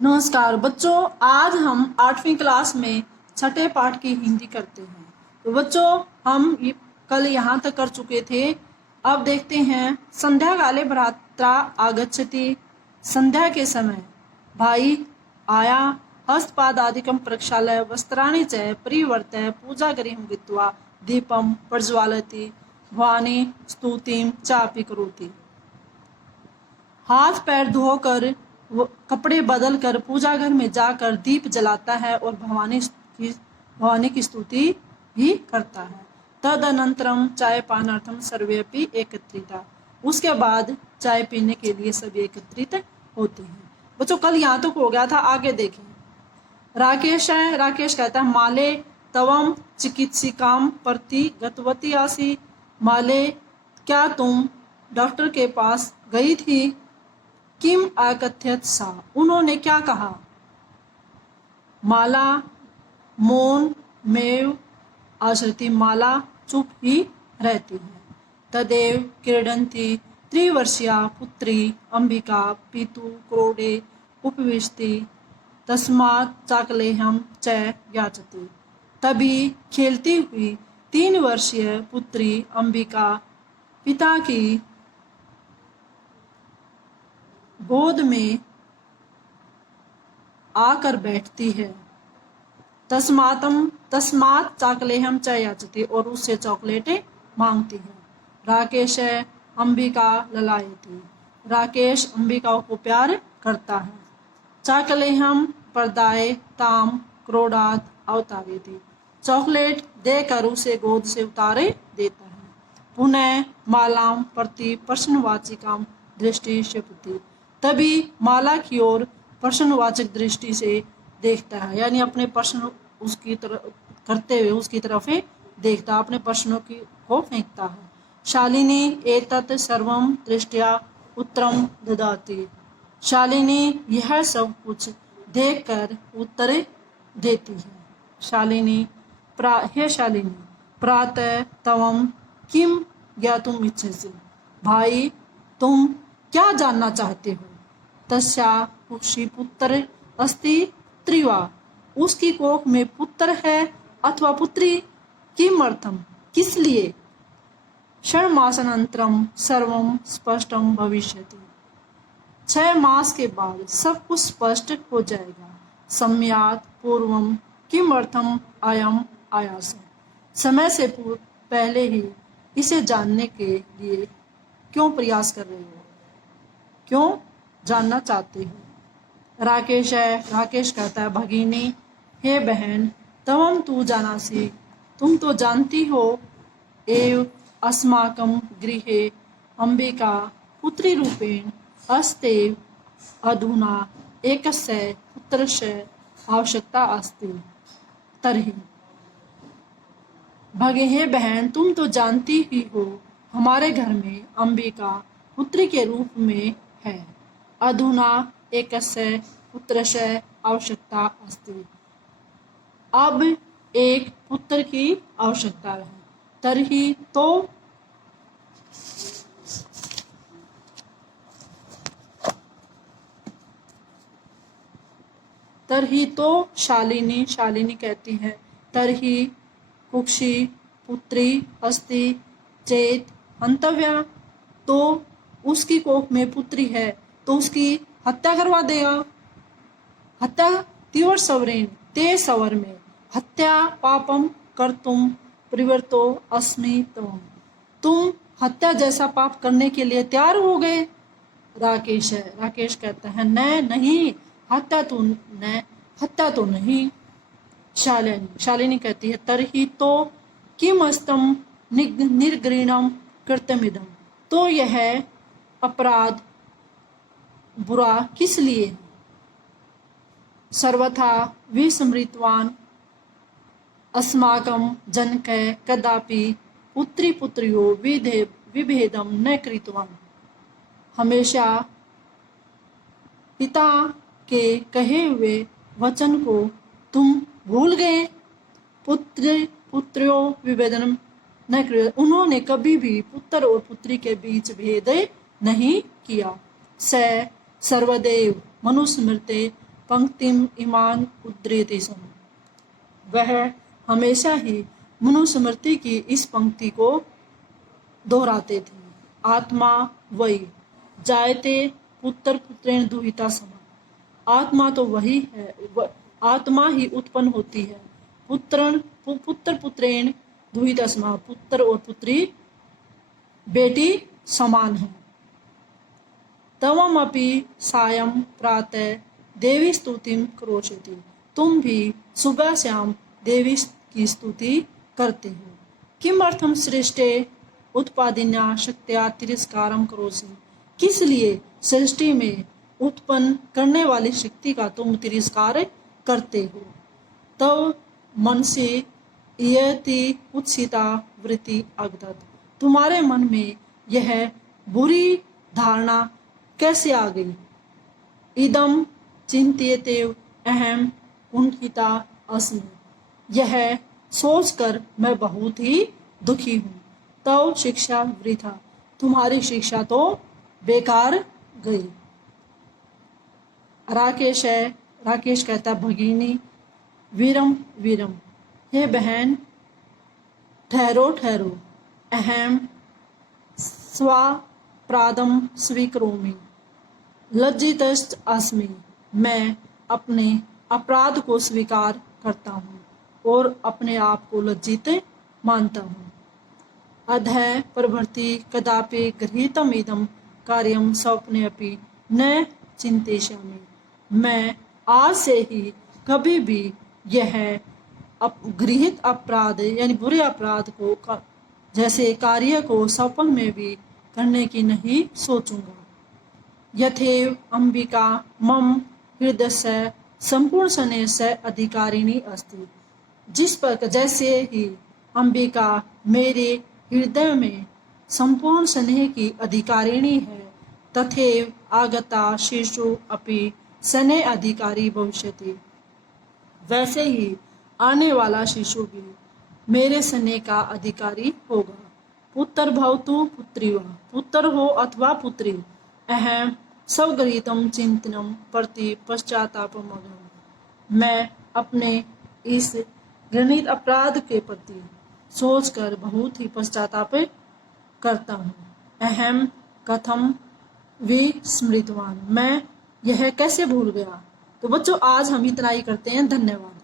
नमस्कार बच्चों, आज हम 8वीं क्लास में छठे पाठ की हिंदी करते हैं। तो बच्चों, कल यहाँ तक कर चुके थे। अब देखते हैं। संध्या काले भ्रात्रा आगच्छति। संध्या के समय भाई आया। हस्तपादादिकं प्रक्षाल्य वस्त्राणि च परिवर्त्य पूजागृहं गत्वा दीपं प्रज्वालयति भवानी स्तुतिं चापि करोति। हाथ पैर धोकर कपड़े बदल कर पूजा घर में जाकर दीप जलाता है और भवानी की स्तुति भी करता है। तदनंतरम चाय पानार्थम सर्वेपि एकत्रिता। उसके बाद चाय पीने के लिए सभी एकत्रित होते हैं। बच्चों, कल यहाँ तक हो गया था, आगे देखें। राकेश कहता है, माले तवम चिकित्सिकाम प्रति गतवती आसी। माले, क्या तुम डॉक्टर के पास गई थी? किम आकथ्यत सा, उन्होंने क्या कहा? माला मौन मेव आश्रिति, माला चुप ही रहती है। तदेव क्रीडंती त्रिवर्षीया पुत्री अंबिका पीतु क्रोडे उपविशति तस्मात् चाकलेहम च याचति। तभी खेलती हुई 3 वर्षीय पुत्री अंबिका पिता की गोद में आकर बैठती है। तस्मात् चाकलेहम च याचति, और उससे चॉकलेटें मांगती है। राकेश अंबिका ललायति, राकेश अंबिका को प्यार करता है। चाकलेहम प्रदाय ताम क्रोडात अवतारेति, चॉकलेट देकर उसे गोद से उतारे देता है। पुनः मालाम प्रति प्रश्नवाचिकाम दृष्टि क्षिपति, तभी माला की ओर प्रश्नवाचक दृष्टि से देखता है, यानी अपने प्रश्न उसकी तरफ करते हुए उसकी तरफ देखता है, अपने प्रश्नों को फेंकता है। शालिनी एतत् सर्वं दृष्ट्या उत्तरं ददाति, शालिनी यह सब कुछ देखकर उत्तर देती है। शालिनी हे शालिनी, प्रातः तवम किम ज्ञातुम इच्छसि, भाई तुम क्या जानना चाहते हो? तस्या पुषि पुत्र अस्ति त्रिवा, उसकी कोख में पुत्र है अथवा पुत्री। किमर्थम, किस लिए? षण्मासानन्तरं सर्वं स्पष्टं भविष्यति, 6 मास के बाद सब कुछ स्पष्ट हो जाएगा। सम्यात् पूर्वं किमर्थम अयम आयास, समय से पहले ही इसे जानने के लिए क्यों प्रयास कर रहे हो, क्यों जानना चाहते हो? राकेश कहता है, भगिनी हे बहन, तवम तू जानासी, तुम तो जानती हो। एव अस्माकं गृहे अंबिका पुत्री रूपेण अस्तेव अधुना एकस्य पुत्रस्य आवश्यकता अस्ति। तर्हि हे बहन, तुम तो जानती ही हो, हमारे घर में अंबिका पुत्री के रूप में है। अधुना एकस्य पुत्रस्य आवश्यकता अस्ति, अब एक पुत्र की आवश्यकता है। तरही तो शालिनी कहती है, तरही कुक्षी पुत्री अस्ति चेत हंतव्या, तो उसकी कोख में पुत्री है तो उसकी हत्या करवा देगा। हत्या तीवर सवरेन ते सवर में, हत्या पापम कर्तुम प्रवृत्तो अस्मि तवम, तुम हत्या जैसा पाप करने के लिए तैयार हो गए। राकेश कहता है, नहीं, हत्या तो नहीं। शालिनी कहती है, तरही तो किमस्तम निर्घृणम कृतमिदम, तो यह अपराध बुरा किस लिए? सर्वथा विस्मृतवान अस्माकं जनकः कदापि पुत्री पुत्र्यो विभेदम न कृतवान, हमेशा पिता के कहे हुए वचन को तुम भूल गए। पुत्र्यो विभेदनम न कृत, उन्होंने कभी भी पुत्र और पुत्री के बीच भेद नहीं किया। स सर्वदेव मनुस्मृते पंक्तिम इमान उद्धृति स्म। वह हमेशा ही मनुस्मृति की इस पंक्ति को दोहराते थे। आत्मा वही जायते पुत्र पुत्रेण दुहिता सम। आत्मा तो वही है, आत्मा ही उत्पन्न होती है। पुत्र पुत्रेण दुहिता सम, पुत्र और पुत्री बेटी समान है। तवमपि सायं प्रातः देवी स्तुतिं करोषति। तुम भी सुबह शाम देवी की स्तुति करते हो। किमर्थम सृष्टे उत्पादिन्या शक्त्या तिरस्कारम करोसि। किस लिए सृष्टि में उत्पन्न करने वाली शक्ति का तुम तिरस्कार करते हो। तव मन से यति उत्सिता वृत्ति अगदत। तुम्हारे मन में यह बुरी धारणा कैसे आ गई। इदम चिंत्यते अहम कुंठिता अस्मि। यह सोचकर मैं बहुत ही दुखी हूँ। तव शिक्षा वृथा। तुम्हारी शिक्षा तो बेकार गई। राकेश कहता भगिनी वीरम वीरम, हे बहन ठहरो ठहरो। अहम स्वापराधम स्वीकरोमि। लज्जितश्च अस्मि। मैं अपने अपराध को स्वीकार करता हूँ और अपने आप को लज्जित मानता हूँ। अधः प्रभृति कदापि गृहीतम इदम कार्यम स्वप्ने अपि न चिंतयिष्यामि। मैं आज से ही कभी भी यह गृहीत अपराध यानी बुरे अपराध को जैसे कार्य को स्वप्न में भी करने की नहीं सोचूंगा। यथेव अंबिका मम हृदय से संपूर्ण स्नेह से अधिकारिणी अस्ति। जिस पर जैसे ही अंबिका मेरे हृदय में संपूर्ण स्नेह की अधिकारिणी है, तथैव आगता शिशु अपि स्नेह अधिकारी भविष्यति। वैसे ही आने वाला शिशु भी मेरे स्नेह का अधिकारी होगा। पुत्र भवतु पुत्री वा, पुत्र हो अथवा पुत्री। अहम स्वगृहीतम चिंतनम प्रति पश्चातापमग्नः। मैं अपने इस घृणित अपराध के प्रति सोचकर बहुत ही पश्चाताप करता हूँ। अहम कथम विस्मृतवान। मैं यह कैसे भूल गया। तो बच्चों आज हम इतना ही करते हैं। धन्यवाद।